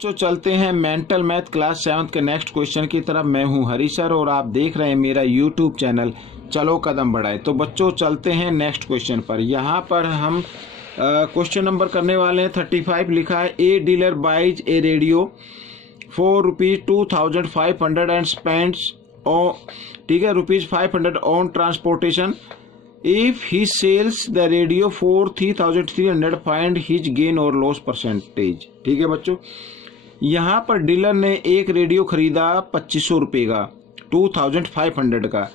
बच्चों चलते हैं मेंटल मैथ क्लास 7 के नेक्स्ट क्वेश्चन की तरफ। मैं हूं हरी सर और आप देख रहे हैं मेरा यूट्यूब चैनल चलो कदम बढ़ाए। तो बच्चों चलते हैं नेक्स्ट क्वेश्चन पर। यहाँ पर हम क्वेश्चन नंबर करने वाले हैं 35। लिखा है a dealer buys a radio for ₹2,500 and spends ठीक है ₹500 on transportation. If he sells the radio for 3,300 find his gain और लॉस परसेंटेज। ठीक है बच्चों, यहाँ पर डीलर ने एक रेडियो खरीदा 2500 रुपये का, 2,500 का।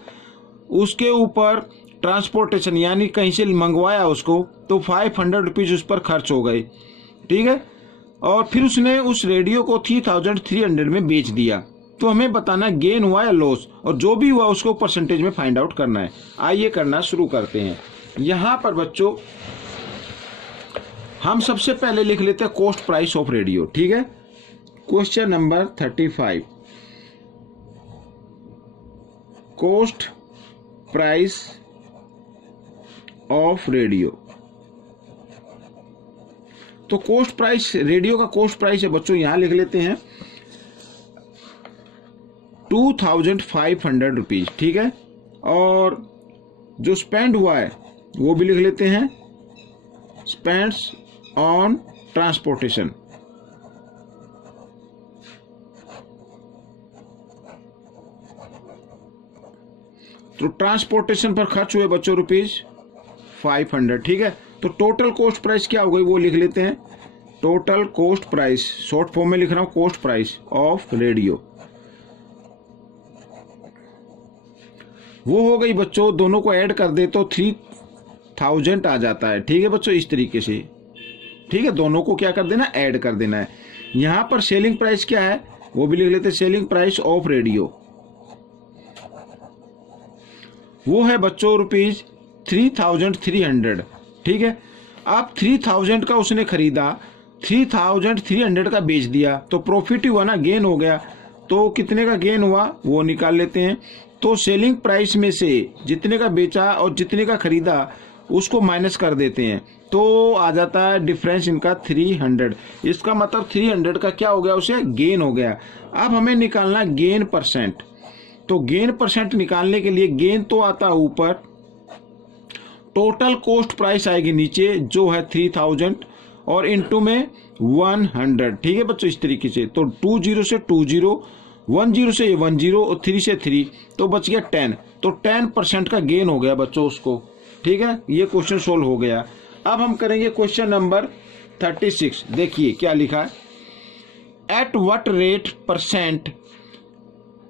उसके ऊपर ट्रांसपोर्टेशन यानी कहीं से मंगवाया उसको, तो 500 रुपीज उस पर खर्च हो गए। ठीक है, और फिर उसने उस रेडियो को 3,300 में बेच दिया। तो हमें बताना गेन हुआ या लॉस, और जो भी हुआ उसको परसेंटेज में फाइंड आउट करना है। आइए करना शुरू करते हैं। यहां पर बच्चों हम सबसे पहले लिख लेते हैं कॉस्ट प्राइस ऑफ रेडियो। ठीक है, question number 35, cost price of radio. तो कॉस्ट प्राइस, रेडियो का कॉस्ट प्राइस है बच्चों, यहां लिख लेते हैं 2,500 रुपीज। ठीक है, और जो स्पेंड हुआ है वो भी लिख लेते हैं, स्पेंड्स ऑन ट्रांसपोर्टेशन। तो ट्रांसपोर्टेशन पर खर्च हुए बच्चों ₹500। ठीक है, तो टोटल कॉस्ट प्राइस क्या हो गई वो लिख लेते हैं, total cost price, short form में लिख रहा हूं, कॉस्ट प्राइस ऑफ रेडियो। वो हो गई बच्चों, दोनों को ऐड कर दे तो 3,000 आ जाता है। ठीक है बच्चों, इस तरीके से। ठीक है, दोनों को क्या कर देना, ऐड कर देना है। यहां पर सेलिंग प्राइस क्या है वो भी लिख लेते हैं, सेलिंग प्राइस ऑफ रेडियो। वो है बच्चों ₹3,300। ठीक है, अब 3,000 का उसने खरीदा, 3,300 का बेच दिया, तो प्रॉफिट हुआ ना, गेन हो गया। तो कितने का गेन हुआ वो निकाल लेते हैं। तो सेलिंग प्राइस में से जितने का बेचा और जितने का खरीदा उसको माइनस कर देते हैं, तो आ जाता है डिफरेंस इनका 300। इसका मतलब 300 का क्या हो गया, उसे गेन हो गया। अब हमें निकालना गेन परसेंट। तो गेन परसेंट निकालने के लिए गेन तो आता है ऊपर, टोटल कॉस्ट प्राइस आएगी नीचे जो है 3,000 और इनटू में 100। ठीक है बच्चों, इस तरीके से। तो 20 से 20, 10 से 10 और 3 से 3, तो बच गया 10। तो 10% का गेन हो गया बच्चों उसको। ठीक है, ये क्वेश्चन सोल्व हो गया। अब हम करेंगे क्वेश्चन नंबर 36। देखिए क्या लिखा है, at what rate percent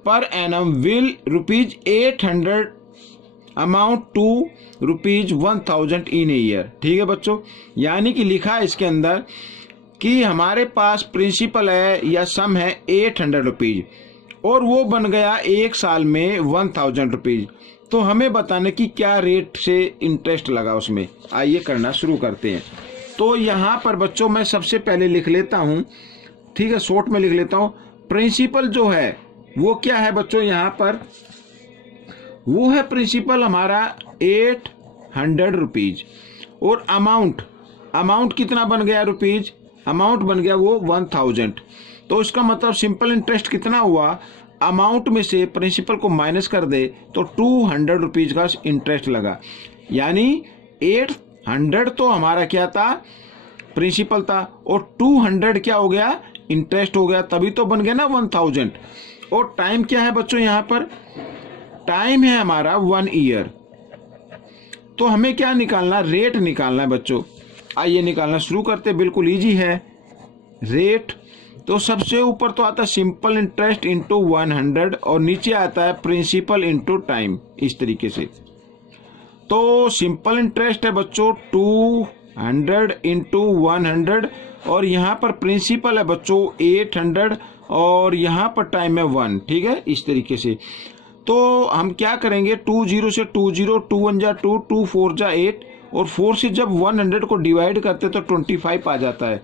per annum will ₹800 amount to ₹1,000 in a year. ठीक है बच्चों, यानी कि लिखा है इसके अंदर कि हमारे पास प्रिंसिपल है या सम है 800 रुपीज और वो बन गया एक साल में 1,000 रुपीज। तो हमें बताने की क्या रेट से इंटरेस्ट लगा उसमें। आइए करना शुरू करते हैं। तो यहाँ पर बच्चों मैं सबसे पहले लिख लेता हूँ, ठीक है, शॉर्ट में लिख लेता हूँ। प्रिंसिपल जो है वो क्या है बच्चों, यहाँ पर वो है प्रिंसिपल हमारा 800 रुपीज और अमाउंट कितना बन गया रुपीज, अमाउंट बन गया वो 1,000। तो इसका मतलब सिंपल इंटरेस्ट कितना हुआ, अमाउंट में से प्रिंसिपल को माइनस कर दे तो 200 रुपीज का इंटरेस्ट लगा। यानी 800 तो हमारा क्या था, प्रिंसिपल था, और 200 क्या हो गया, इंटरेस्ट हो गया, तभी तो बन गया ना 1,000। और टाइम क्या है बच्चों, यहाँ पर टाइम है हमारा 1 ईयर। तो हमें क्या निकालना, रेट निकालना है बच्चों। आइए निकालना शुरू करते, बिल्कुल इजी है। रेट तो सबसे ऊपर तो आता है सिंपल इंटरेस्ट इंटू 100 और नीचे आता है प्रिंसिपल इंटू टाइम, इस तरीके से। तो सिंपल इंटरेस्ट है बच्चों 200 इंटू 100 और यहाँ पर प्रिंसिपल है बच्चों 800 और यहाँ पर टाइम है 1। ठीक है, इस तरीके से। तो हम क्या करेंगे, 20 से 20, 2 1 जा 2, 2 4 जा 8 और 4 से जब 100 को डिवाइड करते तो 25 आ जाता है।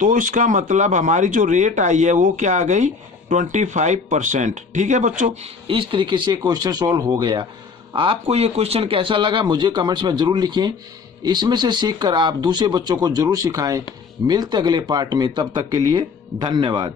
तो इसका मतलब हमारी जो रेट आई है वो क्या आ गई, 25%। ठीक है बच्चों, इस तरीके से क्वेश्चन सॉल्व हो गया। आपको ये क्वेश्चन कैसा लगा मुझे कमेंट्स में जरूर लिखें। इसमें से सीखकर आप दूसरे बच्चों को जरूर सिखाएं। मिलते अगले पार्ट में, तब तक के लिए धन्यवाद।